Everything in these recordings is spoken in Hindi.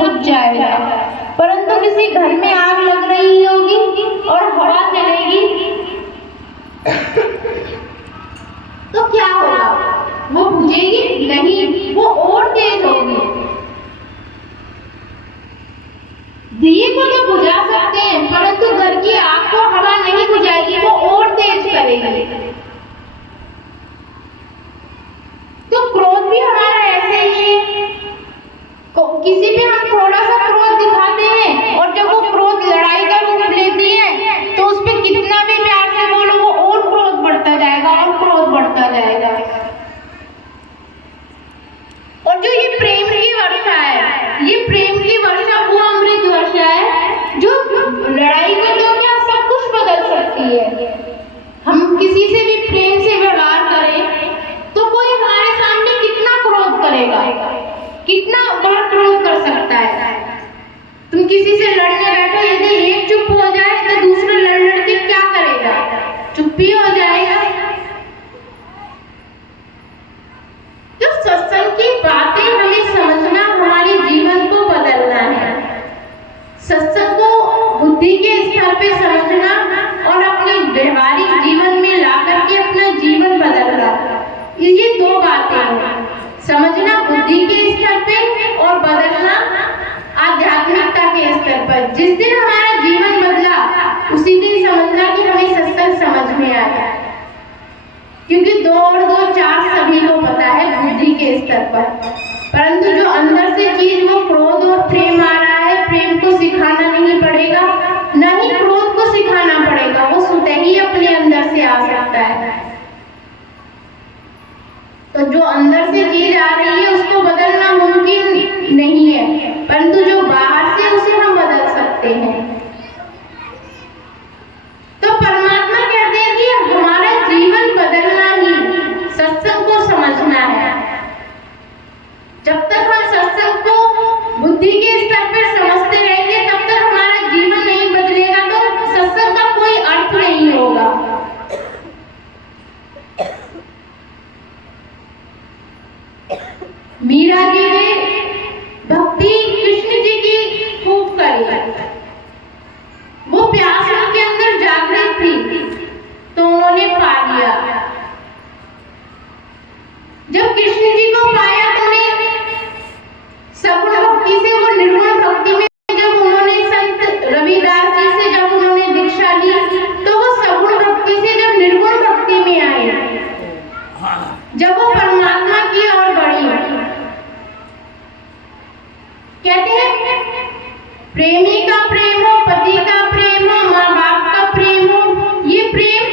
बुझ जाएगा। परंतु किसी घर में आग लग रही होगी और हवा चलेगी तो क्या होगा? वो बुझेगी नहीं, वो और तेज होगी। दिए को तो बुझा सकते हैं, परंतु घर की आग को हवा नहीं बुझाएगी, वो और तेज करेगी। तो क्रोध भी हमारा ऐसे ही है। किसी पे हम थोड़ा सा क्रोध दिखाते हैं और जब वो क्रोध लड़ाई का रूप लेती है तो उस पे कितना भी प्यार से बोलो, वो और क्रोध बढ़ता जाएगा और क्रोध बढ़ता जाएगा। और जो ये प्रेम की वर्षा है, ये प्रेम की वर्षा वो अमृत वर्षा है जो लड़ाई को तो क्या सब कुछ बदल सकती है। हम किसी से भी प्रेम से व्यवहार करें तो कोई हमारे सामने कितना क्रोध करेगा, कितना बड़ा क्रोध कर सकता है। तुम किसी से लड़ने बैठो, यदि एक चुप हो जाए तो दूसरा लड़ के क्या करेगा? चुप ही हो जाएगा। तो सत्संग की बातें हमें समझना, हमारे जीवन को बदलना है। सत्संग को बुद्धि के स्तर पे समझना और अपने व्यवहारिक जीवन में ला करके अपना जीवन बदलना, ये दो बातें हैं। समझना बुद्धि के स्तर पे और बदलना आध्यात्मिकता के स्तर पर। जिस दिन हमारा जीवन बदला उसी दिन समझना कि हमें सत्संग समझ में आया, क्योंकि 2 और 2 4 सभी को पता है बुद्धि के स्तर पर। परंतु जो अंदर से चीज वो क्रोध और प्रेम आ रहा है, प्रेम को सिखाना नहीं पड़ेगा, न ही क्रोध को सिखाना पड़ेगा, वो स्वतः ही अपने अंदर से आ सकता है। तो जो अंदर से चीज आ रही है उसको बदलना मुमकिन नहीं है, परंतु जो बाहर से उसे हम बदल सकते हैं। तो परमात्मा कहते हैं कि हमारा जीवन बदलना ही सत्संग को समझना है। जब तक हम सत्संग को बुद्धि के स्तर पर समझते रहेंगे तब तक हमारा जीवन नहीं बदलेगा, तो सत्संग का कोई अर्थ नहीं होगा। मीरा जी ने भक्ति कृष्ण जी की खूब करी, वो प्यास उनके अंदर जागृत थी तो उन्होंने पा लिया। जब कृष्ण जी को पाया तो उन्हें सगुण भक्ति से वो निर्गुण भक्ति में, जब उन्होंने संत रविदास जी से जब उन्होंने दीक्षा ली तो वो सगुण भक्ति से जब निर्गुण भक्ति में आए, जब वो परमात्मा की ओर बढ़ी। कहते हैं प्रेमी का प्रेम हो, पति का प्रेम हो, माँ बाप का प्रेम हो, ये प्रेम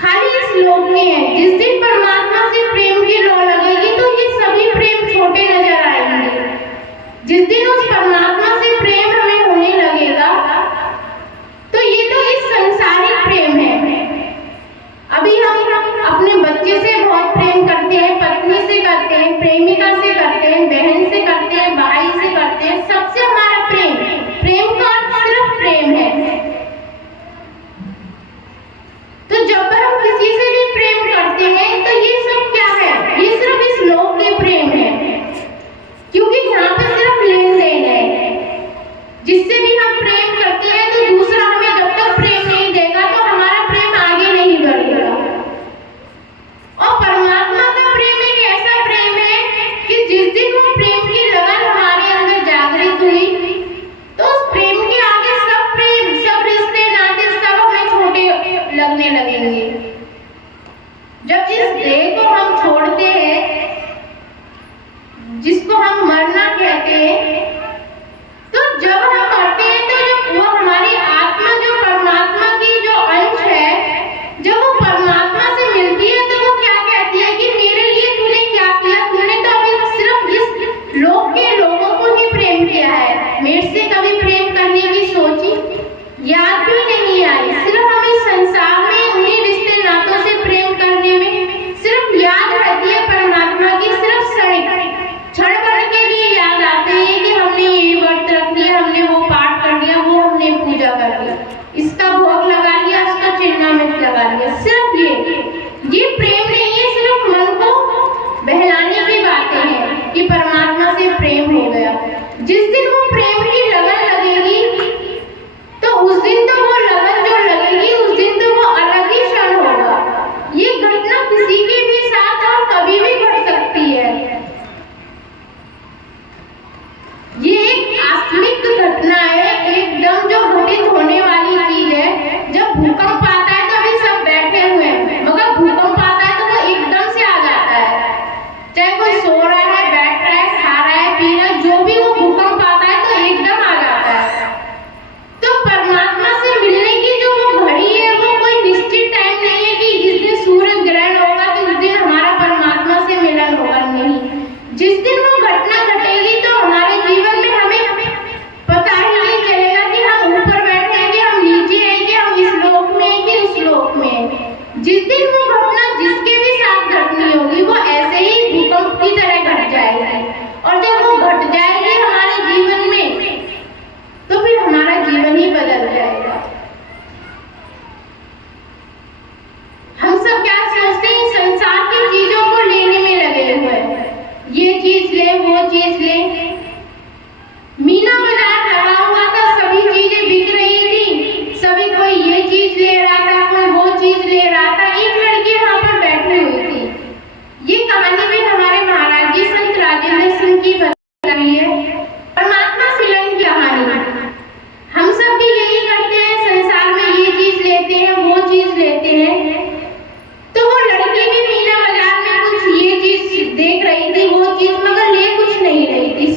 खाली इस लोक में है। जिस दिन परमात्मा से प्रेम की लौ लगेगी तो ये सभी प्रेम छोटे नजर आएंगे। जिस दिन उस परमात्मा से प्रेम हमें होने लगेगा तो ये तो इस संसारिक प्रेम है। अभी हम अपने बच्चे से बहुत प्रेम करते हैं, पत्नी से करते हैं, प्रेमिका से करते हैं, बहन से करते हैं, भाई से करते हैं, सबसे हमारा प्रेम का सिर्फ प्रेम है। तो जब हम किसी से भी प्रेम करते हैं तो ये सब क्या है? ये सिर्फ इस लोक के प्रेम है, क्योंकि यहाँ पे सिर्फ लेन देन है। जिससे भी हम प्रेम करते हैं तो दूसरा हमें जब तक प्रेम नहीं देगा तो हमारा प्रेम आगे नहीं बढ़ेगा। और परमात्मा का प्रेम एक ऐसा प्रेम है कि जिस दिन वो प्रेम की लगन हमारे अंदर जागृत हुई तो उस प्रेम के आगे सब प्रेम, सब रिश्ते नाते सब हमें छोटे लगने लगेंगे। जब इस देह को हम छोड़ते हैं, जिसको हम मरना कहते हैं, तो जब हम मरते हैं तो जब वो हमारी आत्मा जो परमात्मा की जो अंश है, जब वो परमात्मा से मिलती है तो वो क्या कहती है कि मेरे लिए तूने क्या किया? तूने तो अभी सिर्फ इस लोक के लोगों को ही प्रेम किया है, मेरे से कभी प्रेम करने की सोची याद भी नहीं आई। सिर्फ हमें संसार में उन्हीं रिश्ते नातों से प्रेम करने में सिर्फ याद रहती है परमात्मा की, सिर्फ क्षण भर के लिए याद आते हैं कि हमने ये व्रत रख लिया, हमने वो पाठ कर लिया, वो हमने पूजा कर लिया, इसका भोग लगा लिया, उसका चिन्हामित लगा लिया। सिर्फ ये प्रेम नहीं है, सिर्फ मन को बहलाने की बातें हैं कि परमात्मा से प्रेम हो गया। जिस दिन वो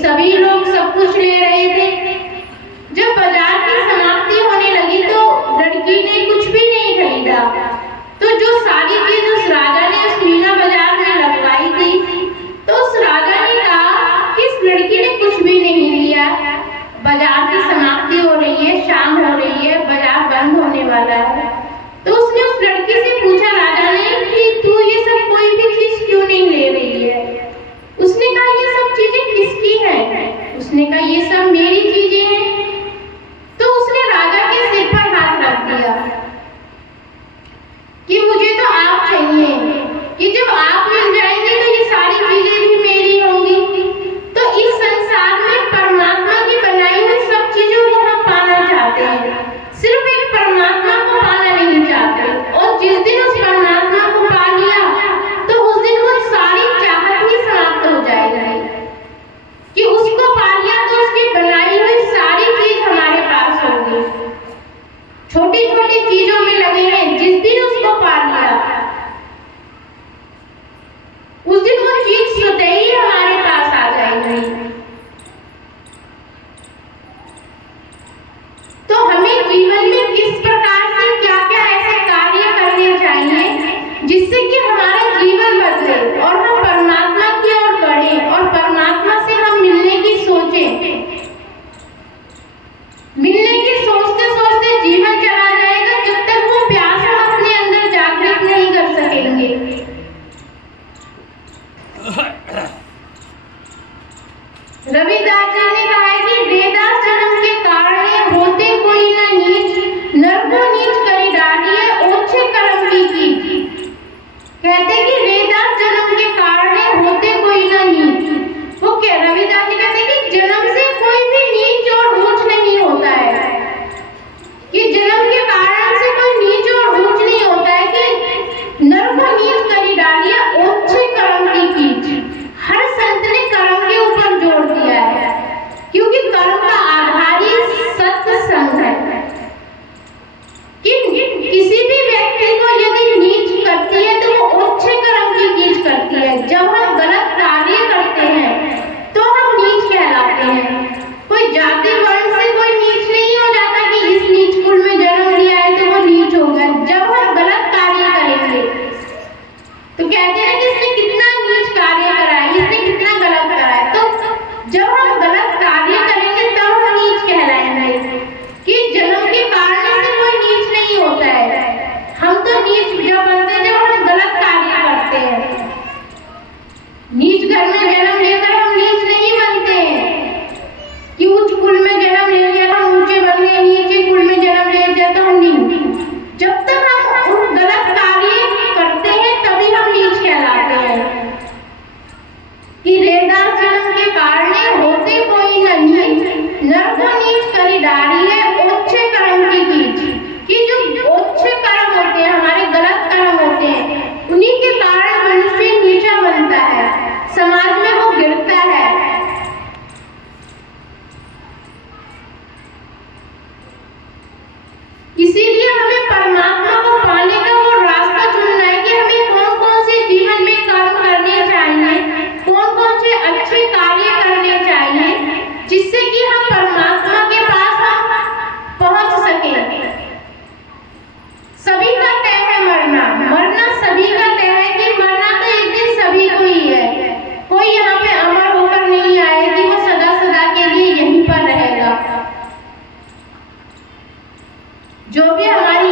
सभी लोग सब कुछ ले रहे थे। जब बाजार की समाप्ति होने लगी तो लड़की ने कुछ भी नहीं खरीदा। तो जो सारी चीज उस राजा ने उस मीना बाजार में लगवाई थी, तो उस राजा ने कहा कि इस लड़की ने कुछ भी नहीं लिया। बाजार की समाप्ति हो रही है, शाम हो रही है, बाजार बंद होने वाला है। तो उसने उस लड़की से पूछा राजा ने कि तू ये सब कोई भी चीज क्यों नहीं ले रही है? उसने कहा ये सब चीजें किसकी हैं? उसने कहा ये सब मेरी चीजें हैं। तो उसने राजा के सिर पर हाथ रख दिया कि मुझे तो आप चाहिए, कि जब आप मिल जाएंगे तो ये सारी चीजें भी मेरी होंगी। तो इस संसार में परमात्मा की बनाई हुई सब चीजों को हम पाना चाहते हैं, सिर्फ एक परमात्मा को पाना नहीं चाहते। और जिस दिन उस परमात्मा को पा लिया तो उस दिन वो सारी चाहत ही समाप्त हो जाएगी, कि उसको पा लिया तो उसकी बनाई हुई सारी चीज हमारे पास होगी। छोटी छोटी चीजों में लगे हैं, जिस दिन उसको पा लिया उस दिन वो चीज स्वतः ही हमारे पास आ जाएगी। तो हमें जीवन में किस प्रकार से क्या क्या ऐसे कार्य करने चाहिए जिससे कि हमारा जीवन बदले और हम परमात्मा की ओर बढ़े और परमात्मा से हम मिलने की सोचें। मिलने की सोचते सोचते जीवन चला जाएगा, जब तक वो प्यास हम अपने अंदर जागृत नहीं कर सकेंगे। रविदास जी ने कहा है कि वेदास जन्म के कारण होते कोई न नीच, नर को नीच करी डालिए ओछे कर्म की कीज। कहते कि वेदास जन्म के कारण होते कोई न नीच। वो क्या रविदास जी कहते कि जन्म से कोई भी नीच और ऊंच नहीं होता है, कि जन्म के कारण से कोई नीच और ऊंच नहीं होता है, कि नर को नीच करी डालिए ओछे कर्म की कीज। हर संत ने कर्म के ऊपर जोर दिया है, क्योंकि कर्म का आधार ही सत्संग है। कि किसी भी व्यक्ति को यदि नीच करती है तो वो अच्छे कर्म की नीच करती है। जब हम गलत कार्य करते हैं तो हम नीच कहलाते हैं। कोई जाति वर्ण से कोई नीच नहीं हो जाता कि इस नीच कुल में जन्म लिया है तो वो नीच हो गया। जब हम गलत कार्य करेंगे तो कहते हैं कि इसने कितना नीच कार्य करा है, इसने कितना गलत करा है। तो जब हम गलत कार्य करेंगे तब हम नीच कहलाएंगे, कि जन्म के कारण से कोई नीच नहीं होता है। हम तो नीच जब बनते हैं जब हम गलत कार्य करते हैं। नीच घर में जन्म लेकर हम नीच नहीं बनते हैं, कि उच्च कुल में जन्म ले लिया तो हम ऊंचे बन गए, नीचे कुल में जन्म ले लिया तो हम नहीं। जब तक हम गलत कार्य करते हैं तभी हम नीच कहलाते हैं। कि वेदास जन्म के कारण होते कोई न नीच, नर को नीच करी डाली है ओछे कर्म की कीज। कि जो ओछे कर्म होते हैं, हमारे गलत कर्म होते हैं, उन्हीं के कारण मनुष्य नीचा बनता है, समाज में वो गिरता है। इसीलिए हमें परमात्मा को पाने का वो रास्ता चुनना है कि हमें कौन कौन से जीवन में कर्म करने चाहिए, कौन कौन से अच्छे कार्य करने चाहिए, जिससे कि हम परमात्मा के पास हम पहुंच सके। सभी का तय है मरना, मरना सभी का तय है, कि मरना तो एक दिन सभी को ही है। कोई यहाँ पे अमर होकर नहीं आए कि वो सदा सदा के लिए यहीं पर रहेगा। जो भी हमारी